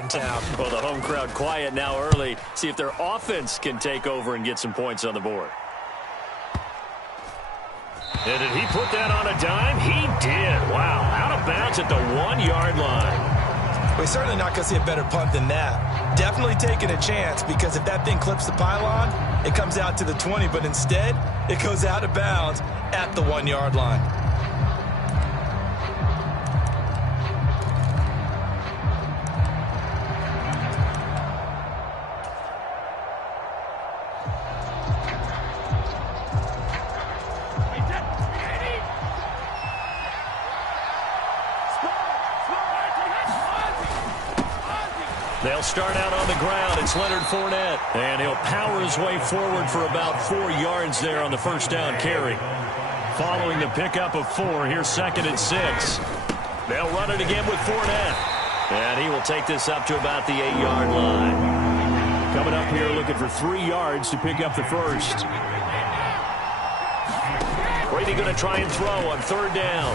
in town. Well, the home crowd quiet now early. See if their offense can take over and get some points on the board. And did he put that on a dime? He did. Wow. Out of bounds at the 1-yard line. We're certainly not going to see a better punt than that. Definitely taking a chance, because if that thing clips the pylon, it comes out to the 20, but instead it goes out of bounds at the 1-yard line. They'll start out on the ground. It's Leonard Fournette. And he'll power his way forward for about 4 yards there on the first down carry. Following the pickup of 4, here's 2nd and 6. They'll run it again with Fournette. And he will take this up to about the 8-yard line. Coming up here looking for 3 yards to pick up the first. Brady going to try and throw on 3rd down.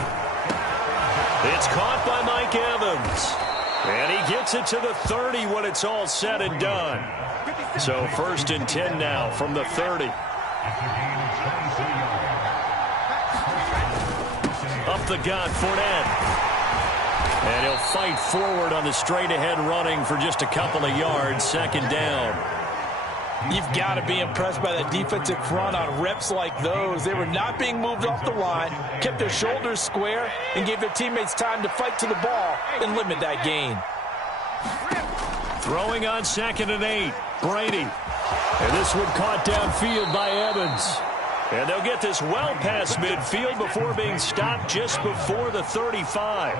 It's caught by Mike Evans. And he gets it to the 30 when it's all said and done. So 1st and 10 now from the 30. Up the gut, Fournette. And he'll fight forward on the straight-ahead running for just a couple of yards. 2nd down. You've got to be impressed by that defensive front on reps like those. They were not being moved off the line, kept their shoulders square, and gave their teammates time to fight to the ball and limit that gain. Throwing on 2nd and 8, Brady. And this one caught downfield by Evans. And they'll get this well past midfield before being stopped just before the 35.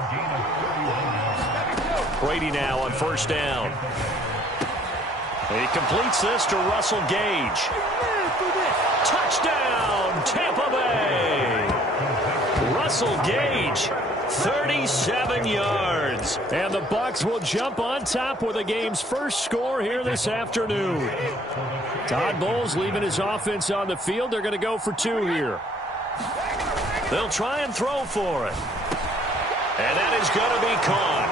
Brady now on 1st down. He completes this to Russell Gage. Touchdown, Tampa Bay. Russell Gage, 37 yards. And the Bucs will jump on top with the game's first score here this afternoon. Todd Bowles leaving his offense on the field. They're going to go for 2 here. They'll try and throw for it. And that is going to be caught.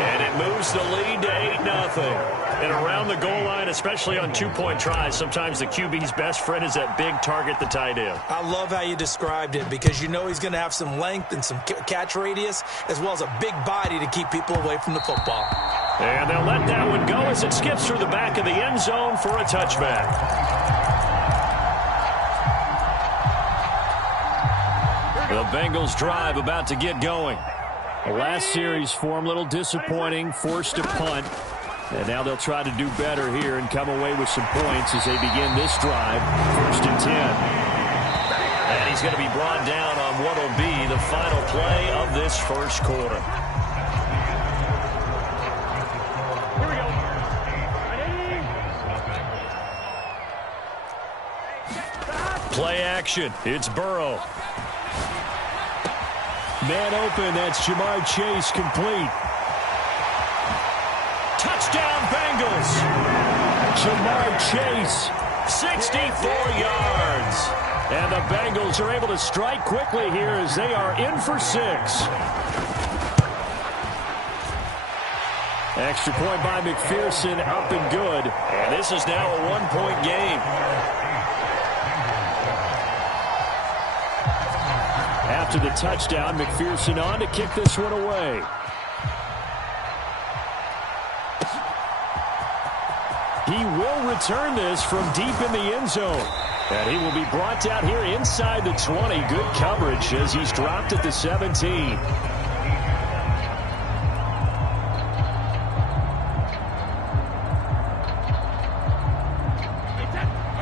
And it moves the lead to 8-0. And around the goal line, especially on 2-point tries, sometimes the QB's best friend is that big target, the tight end. I love how you described it, because you know he's going to have some length and some catch radius, as well as a big body to keep people away from the football. And they'll let that one go as it skips through the back of the end zone for a touchback. The Bengals drive about to get going. The last series for them, a little disappointing, forced to punt. And now they'll try to do better here and come away with some points as they begin this drive. 1st and 10. And he's going to be brought down on what will be the final play of this first quarter. Here we go. Play action. It's Burrow. Man open. That's Jamar Chase complete. Touchdown, Bengals. Jamar Chase, 64 yards. And the Bengals are able to strike quickly here as they are in for 6. Extra point by McPherson, up and good. And this is now a 1-point game. After the touchdown, McPherson on to kick this one away. He will return this from deep in the end zone. And he will be brought down here inside the 20. Good coverage as he's dropped at the 17.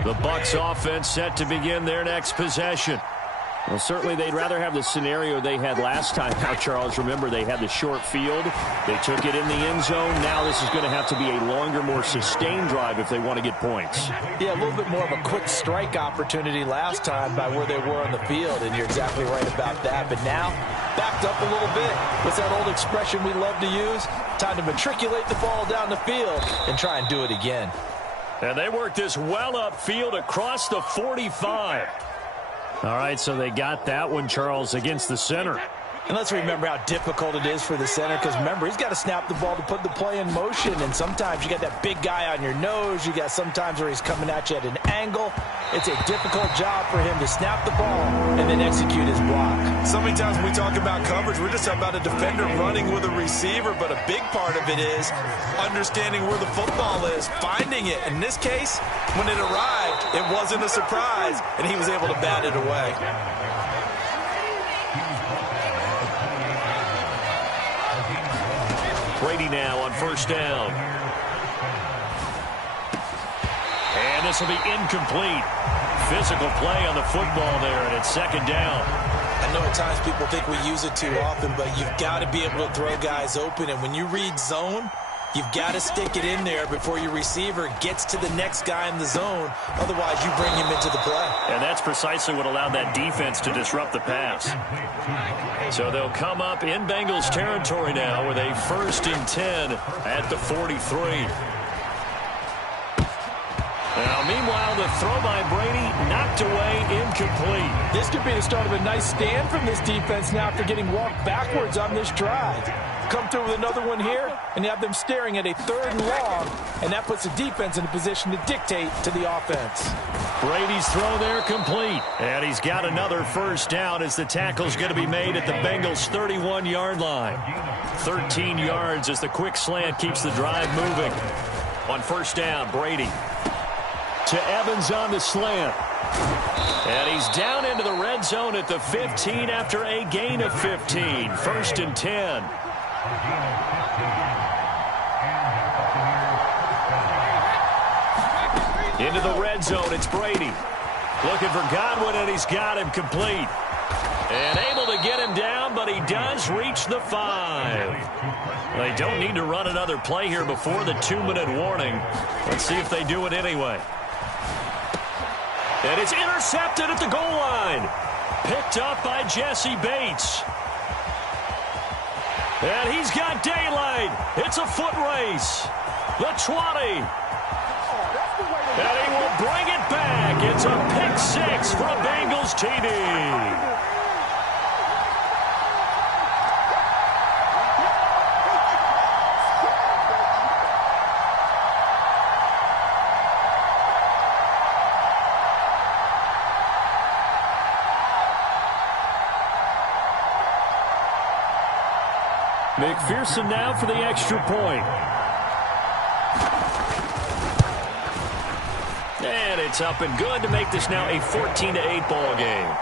The Bucs offense set to begin their next possession. Well, certainly they'd rather have the scenario they had last time. Now, Charles, remember they had the short field. They took it in the end zone. Now this is going to have to be a longer, more sustained drive if they want to get points. Yeah, a little bit more of a quick strike opportunity last time by where they were on the field, and you're exactly right about that. But now, backed up a little bit. What's that old expression we love to use? Time to matriculate the ball down the field and try and do it again. And they work this well upfield across the 45. All right, so they got that one, Charles, against the center. And let's remember how difficult it is for the center, because remember, he's got to snap the ball to put the play in motion, and sometimes you got that big guy on your nose. You got sometimes where he's coming at you at an angle. It's a difficult job for him to snap the ball and then execute his block. So many times when we talk about coverage, we're just about a defender running with a receiver, but a big part of it is understanding where the football is, finding it. In this case, when it arrived, it wasn't a surprise, and he was able to bat it away. Brady now on first down. And this will be incomplete. Physical play on the football there, and it's second down. I know at times people think we use it too often, but you've got to be able to throw guys open. And when you read zone, you've got to stick it in there before your receiver gets to the next guy in the zone. Otherwise, you bring him into the play. And that's precisely what allowed that defense to disrupt the pass. So they'll come up in Bengals territory now with a 1st and 10 at the 43. Now, meanwhile, the throw by Brady knocked away, incomplete. This could be the start of a nice stand from this defense now after getting walked backwards on this drive. Come through with another one here, and you have them staring at a 3rd and long, and that puts the defense in a position to dictate to the offense. Brady's throw there complete, and he's got another first down as the tackle's going to be made at the Bengals' 31-yard line. 13 yards as the quick slant keeps the drive moving. On first down, Brady to Evans on the slant. And he's down into the red zone at the 15 after a gain of 15. 1st and 10. Into the red zone, it's Brady. Looking for Godwin, and he's got him complete. And able to get him down, but he does reach the 5. They don't need to run another play here before the 2-minute warning. Let's see if they do it anyway. And it's intercepted at the goal line. Picked up by Jesse Bates. And he's got daylight. It's a foot race. The 20. And he will bring it back. It's a pick 6 for a Bengals TD. McPherson now for the extra point. And it's up and good to make this now a 14-8 ball game.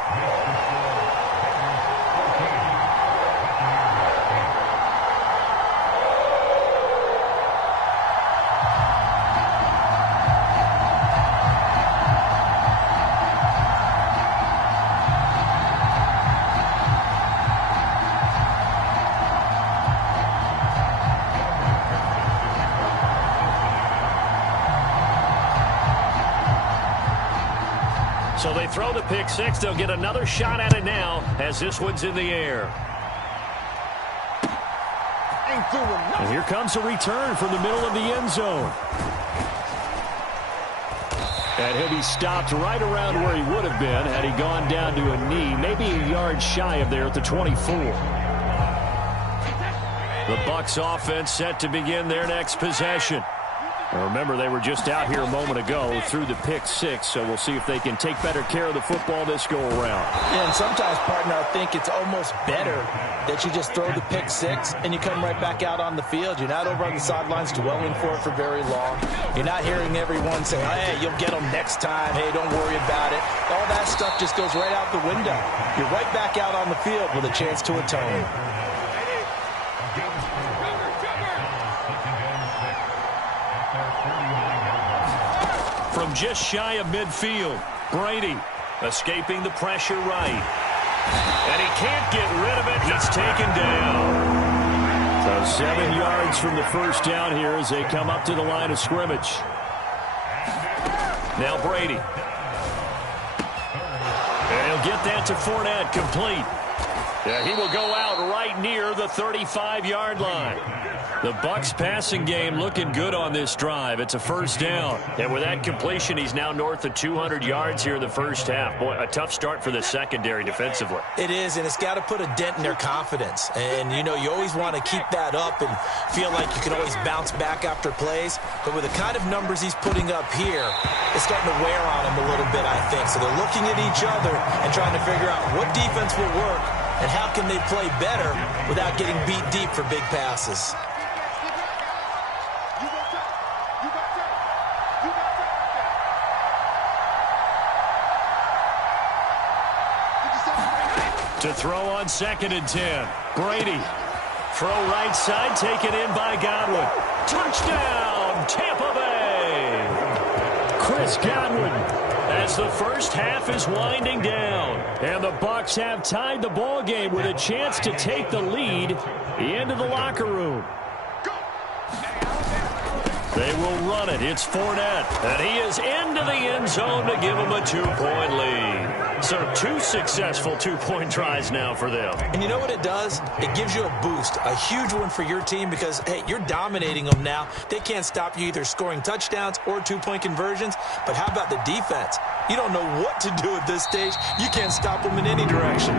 So they throw the pick 6. They'll get another shot at it now as this one's in the air. And here comes a return from the middle of the end zone. And he'll be stopped right around where he would have been had he gone down to a knee, maybe a yard shy of there at the 24. The Bucs offense set to begin their next possession. Now remember, they were just out here a moment ago through the pick 6, so we'll see if they can take better care of the football this go-around. Yeah, and sometimes, partner, I think it's almost better that you just throw the pick 6 and you come right back out on the field. You're not over on the sidelines dwelling for it for very long. You're not hearing everyone say, hey, you'll get them next time. Hey, don't worry about it. All that stuff just goes right out the window. You're right back out on the field with a chance to atone. From just shy of midfield, Brady escaping the pressure right. And he can't get rid of it. He's taken down. So 7 yards from the first down here as they come up to the line of scrimmage. Now Brady. And he'll get that to Fournette, complete. Yeah, he will go out right near the 35-yard line. The Bucs passing game looking good on this drive. It's a first down. And with that completion, he's now north of 200 yards here in the first half. Boy, a tough start for the secondary defensively. It is, and it's got to put a dent in their confidence. And, you know, you always want to keep that up and feel like you can always bounce back after plays. But with the kind of numbers he's putting up here, it's starting to wear on him a little bit, I think. So they're looking at each other and trying to figure out what defense will work and how can they play better without getting beat deep for big passes. To throw on 2nd and 10. Brady. Throw right side, taken in by Godwin. Touchdown, Tampa Bay. Chris Godwin, as the first half is winding down. And the Bucs have tied the ball game with a chance to take the lead into the locker room. They will run it. It's Fournette. And he is into the end zone to give them a 2-point lead. So 2 successful 2-point tries now for them. And you know what it does? It gives you a boost, a huge one for your team because, hey, you're dominating them now. They can't stop you either scoring touchdowns or 2-point conversions. But how about the defense? You don't know what to do at this stage. You can't stop them in any direction.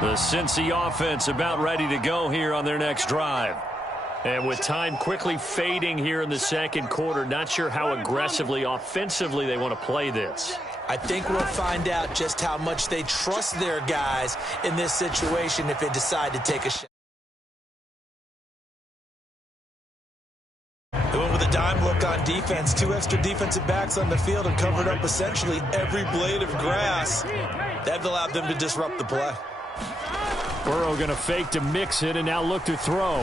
The Cincy offense about ready to go here on their next drive. And with time quickly fading here in the second quarter, not sure how aggressively, offensively they want to play this. I think we'll find out just how much they trust their guys in this situation if they decide to take a shot. They went with a dime look on defense. 2 extra defensive backs on the field and covered up essentially every blade of grass. That allowed them to disrupt the play. Burrow going to fake to mix it and now look to throw.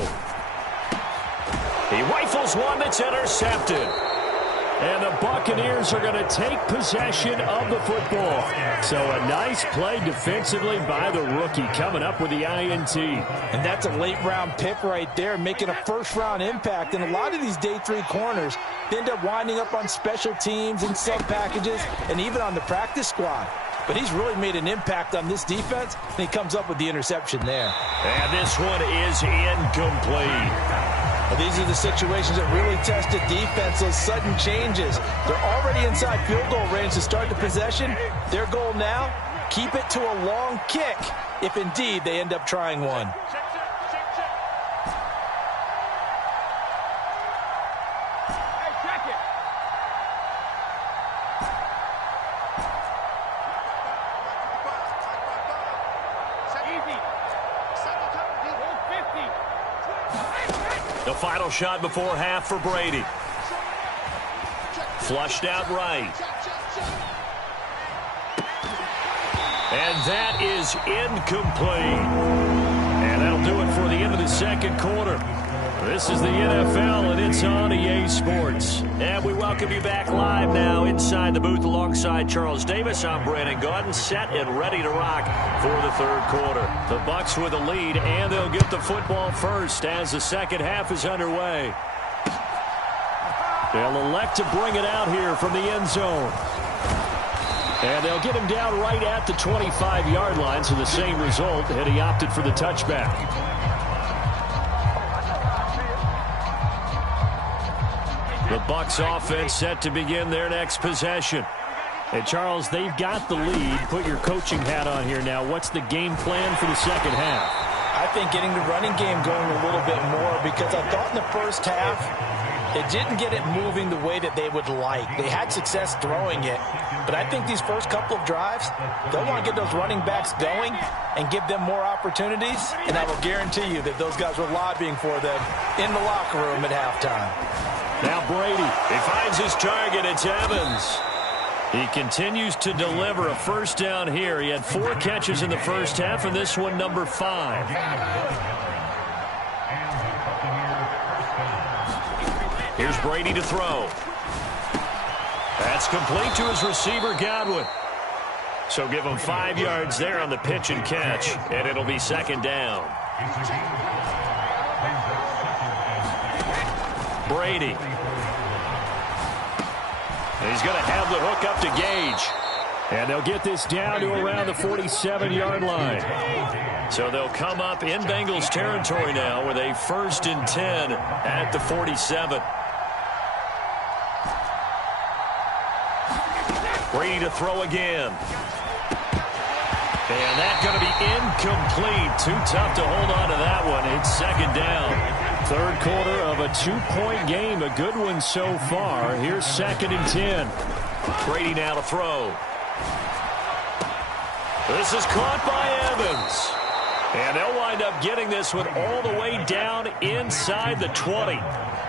He rifles one that's intercepted. And the Buccaneers are going to take possession of the football. So a nice play defensively by the rookie coming up with the INT. And that's a late-round pick right there, making a first-round impact. And a lot of these day 3 corners, they end up winding up on special teams and sub-packages and even on the practice squad. But he's really made an impact on this defense, and he comes up with the interception there. And this one is incomplete. Well, these are the situations that really test the defense, those sudden changes. They're already inside field goal range to start the possession. Their goal now, keep it to a long kick, if indeed they end up trying one. The final shot before half for Brady. Flushed out right. And that is incomplete. And that'll do it for the end of the second quarter. This is the NFL, and it's on EA Sports. And we welcome you back live now inside the booth alongside Charles Davis. I'm Brandon Gaudin, set and ready to rock for the third quarter. The Bucs with a lead, and they'll get the football first as the second half is underway. They'll elect to bring it out here from the end zone. And they'll get him down right at the 25-yard line, so the same result, and he opted for the touchback. The Bucs offense set to begin their next possession. And Charles, they've got the lead. Put your coaching hat on here now. What's the game plan for the second half? I think getting the running game going a little bit more, because I thought in the first half it didn't get it moving the way that they would like. They had success throwing it, but I think these first couple of drives, they'll want to get those running backs going and give them more opportunities, and I will guarantee you that those guys were lobbying for them in the locker room at halftime. Now Brady, he finds his target. It's Evans. He continues to deliver a first down here. He had 4 catches in the first half, and this one number 5. Here's Brady to throw. That's complete to his receiver, Godwin. So give him 5 yards there on the pitch and catch, and it'll be second down. Brady. He's going to have the hook up to Gage. And they'll get this down to around the 47-yard line. So they'll come up in Bengals territory now with a 1st and 10 at the 47. Brady to throw again. And that's going to be incomplete. Too tough to hold on to that one. It's 2nd down. 3rd quarter of a 2-point game. A good one so far. Here's 2nd and 10. Brady now to throw. This is caught by Evans. And they'll wind up getting this one all the way down inside the 20.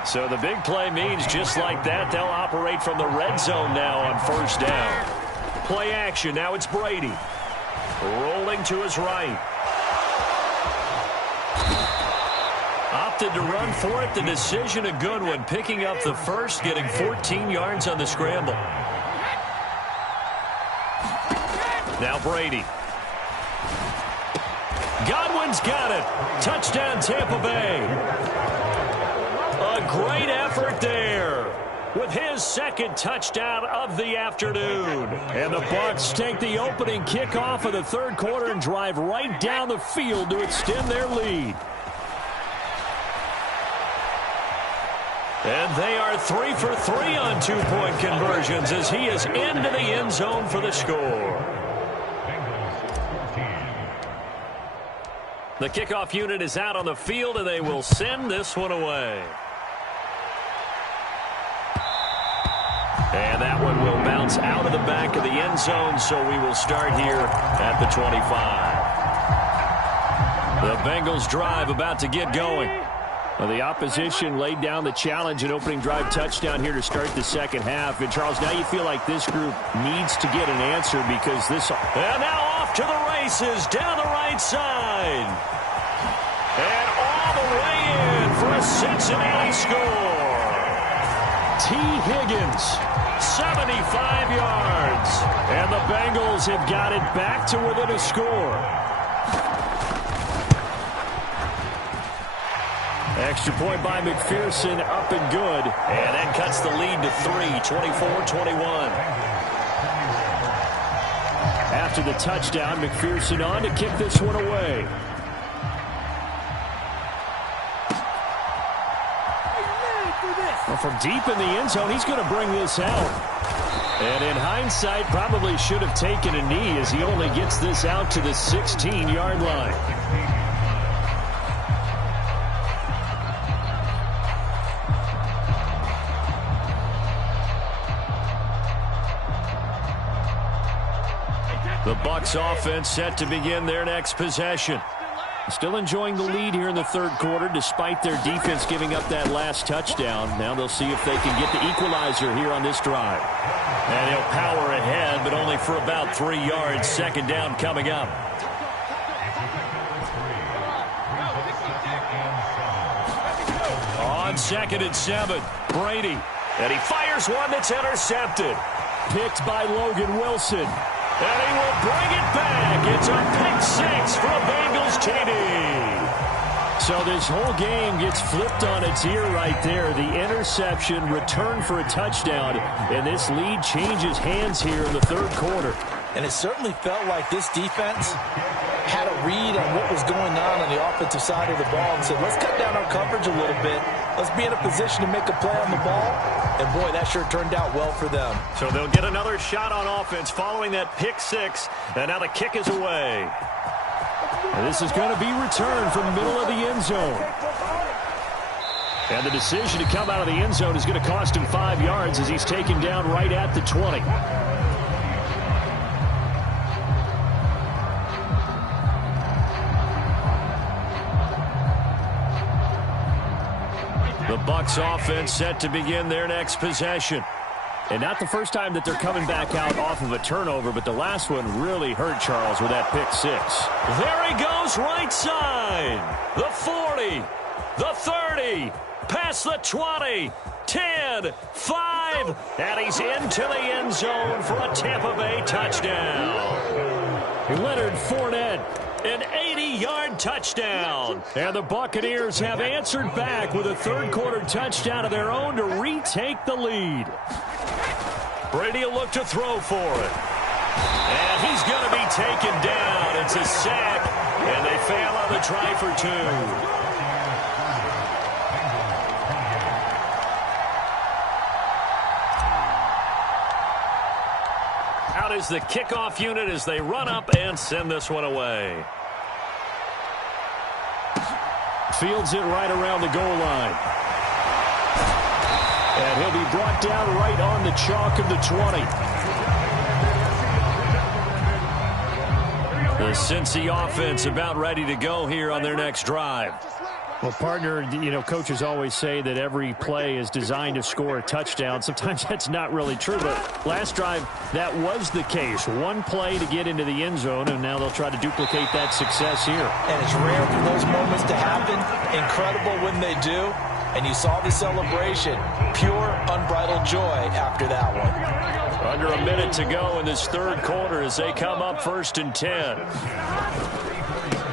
So the big play means just like that, they'll operate from the red zone now on 1st down. Play action. Now it's Brady. Rolling to his right. Opted to run for it. The decision a good one. Picking up the first, getting 14 yards on the scramble. Now Brady. Godwin's got it. Touchdown Tampa Bay. A great effort there with his 2nd touchdown of the afternoon. And the Bucs take the opening kickoff of the 3rd quarter and drive right down the field to extend their lead. And they are 3 for 3 on 2-point conversions as he is into the end zone for the score. The kickoff unit is out on the field, and they will send this one away. And that one will bounce out of the back of the end zone, so we will start here at the 25. The Bengals drive about to get going. Well, the opposition laid down the challenge and opening drive touchdown here to start the 2nd half. And, Charles, now you feel like this group needs to get an answer because this... And now off to the races down the right side. And all the way in for a Cincinnati score. T. Higgins, 75 yards. And the Bengals have got it back to within a score. Extra point by McPherson, up and good. And that cuts the lead to 3, 24-21. After the touchdown, McPherson on to kick this one away. Well, from deep in the end zone, he's going to bring this out. And in hindsight, probably should have taken a knee as he only gets this out to the 16-yard line. The Bucs offense set to begin their next possession. Still enjoying the lead here in the 3rd quarter despite their defense giving up that last touchdown. Now they'll see if they can get the equalizer here on this drive. And he'll power ahead, but only for about 3 yards. 2nd down coming up. On 2nd and 7, Brady. And he fires one that's intercepted. Picked by Logan Wilson. And he will bring it back. It's a pick 6 for a Bengals TD. So this whole game gets flipped on its ear right there. The interception, return for a touchdown, and this lead changes hands here in the 3rd quarter. And it certainly felt like this defense had a read on what was going on the offensive side of the ball and said, let's cut down our coverage a little bit. Let's be in a position to make a play on the ball. And, boy, that sure turned out well for them. So they'll get another shot on offense following that pick 6. And now the kick is away. And this is going to be returned from the middle of the end zone. And the decision to come out of the end zone is going to cost him 5 yards as he's taken down right at the 20. The Bucs offense set to begin their next possession. And not the first time that they're coming back out off of a turnover, but the last one really hurt Charles with that pick 6. There he goes right side. The 40, the 30, past the 20, 10, 5, and he's into the end zone for a Tampa Bay touchdown. Leonard Fournette. An 80-yard touchdown. And the Buccaneers have answered back with a 3rd quarter touchdown of their own to retake the lead. Brady will look to throw for it. And he's going to be taken down. It's a sack, and they fail on the try for 2. Out is the kickoff unit as they run up and send this one away. Fields it right around the goal line. And he'll be brought down right on the chalk of the 20. The Cincy offense about ready to go here on their next drive. Well, partner, you know, coaches always say that every play is designed to score a touchdown. Sometimes that's not really true, but last drive, that was the case. One play to get into the end zone, and now they'll try to duplicate that success here. And it's rare for those moments to happen. Incredible when they do. And you saw the celebration. Pure, unbridled joy after that one. Under a minute to go in this third quarter as they come up 1st and 10.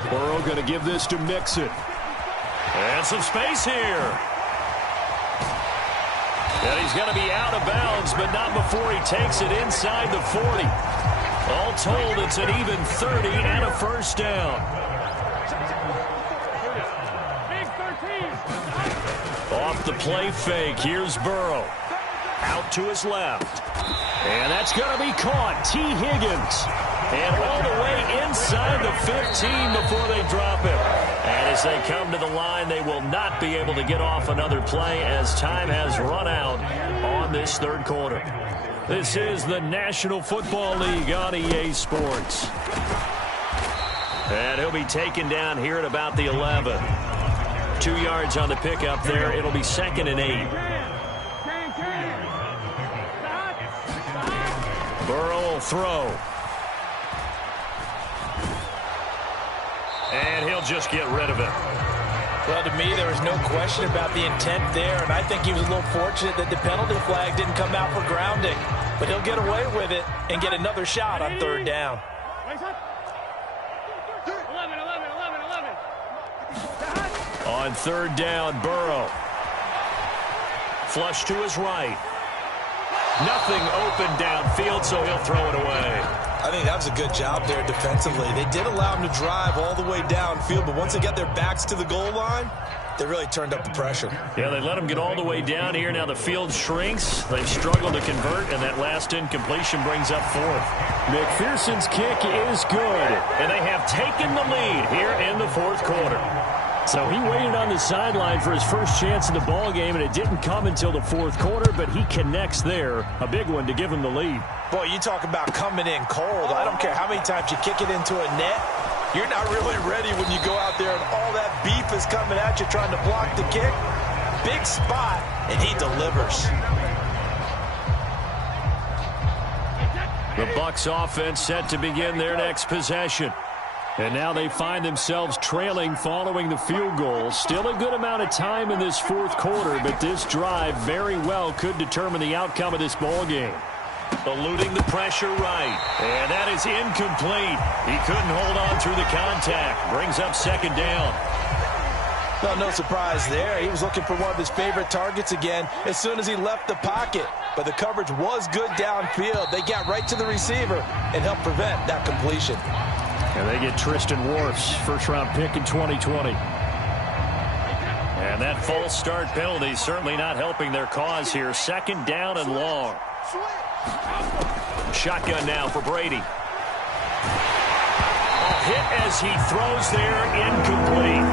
Burrow going to give this to Mixon. And some space here. And he's going to be out of bounds, but not before he takes it inside the 40. All told, it's an even 30 and a first down. Off the play fake, here's Burrow. Out to his left. And that's going to be caught. T. Higgins. And all the way inside the 15 before they drop him. And as they come to the line, they will not be able to get off another play as time has run out on this third quarter. This is the National Football League on EA Sports. And he'll be taken down here at about the 11. 2 yards on the pickup there. It'll be 2nd and 8. Burrow will throw. And he'll just get rid of it. Well, to me, there was no question about the intent there, and I think he was a little fortunate that the penalty flag didn't come out for grounding. But he'll get away with it and get another shot on 3rd down. On 3rd down, Burrow. Flush to his right. Nothing open downfield, so he'll throw it away. I think that was a good job there defensively. They did allow him to drive all the way downfield, but once they got their backs to the goal line, they really turned up the pressure. Yeah, they let him get all the way down here. Now the field shrinks. They've struggled to convert, and that last incompletion brings up 4th. McPherson's kick is good, and they have taken the lead here in the 4th quarter. So he waited on the sideline for his first chance in the ball game, and it didn't come until the 4th quarter, but he connects there. A big one to give him the lead. Boy, you talk about coming in cold. I don't care how many times you kick it into a net. You're not really ready when you go out there and all that beef is coming at you trying to block the kick. Big spot, and he delivers. The Bucs offense set to begin their next possession. And now they find themselves trailing following the field goal. Still a good amount of time in this 4th quarter, but this drive very well could determine the outcome of this ball game. Eluding the pressure right. And that is incomplete. He couldn't hold on through the contact. Brings up 2nd down. Well, no surprise there. He was looking for one of his favorite targets again as soon as he left the pocket. But the coverage was good downfield. They got right to the receiver and helped prevent that completion. And they get Tristan Wirfs, first-round pick in 2020. And that false start penalty certainly not helping their cause here. 2nd down and long. Shotgun now for Brady. A hit as he throws there, incomplete.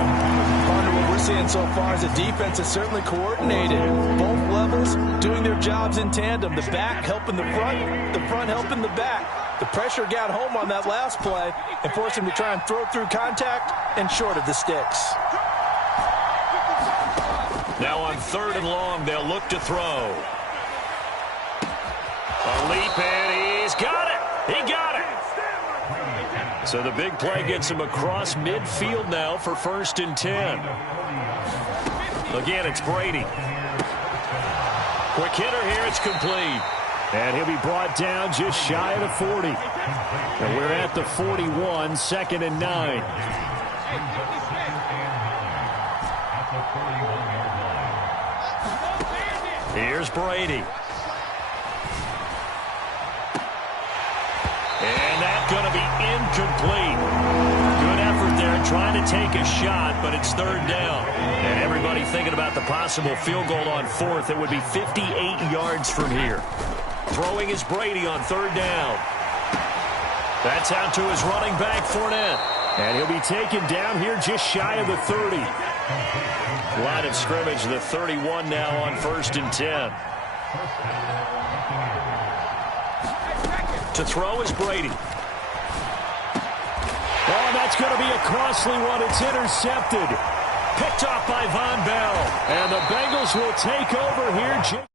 Partner, what we're seeing so far is the defense is certainly coordinated. Both levels doing their jobs in tandem. The back helping the front helping the back. The pressure got home on that last play and forced him to try and throw through contact and short of the sticks. Now on 3rd and long, they'll look to throw. A leap, and he's got it. He got it. So the big play gets him across midfield now for 1st and 10. Again, it's Brady. Quick hitter here. It's complete. And he'll be brought down just shy of the 40. And we're at the 41, 2nd and 9. Here's Brady. going to be incomplete. Good effort there trying to take a shot, but it's third down. And everybody thinking about the possible field goal on fourth. It would be 58 yards from here. Throwing is Brady on third down. That's out to his running back, Fournette. And he'll be taken down here just shy of the 30. Line of scrimmage, the 31 now on 1st and 10. To throw is Brady. Oh, that's going to be a costly one. It's intercepted. Picked off by Von Bell. And the Bengals will take over here.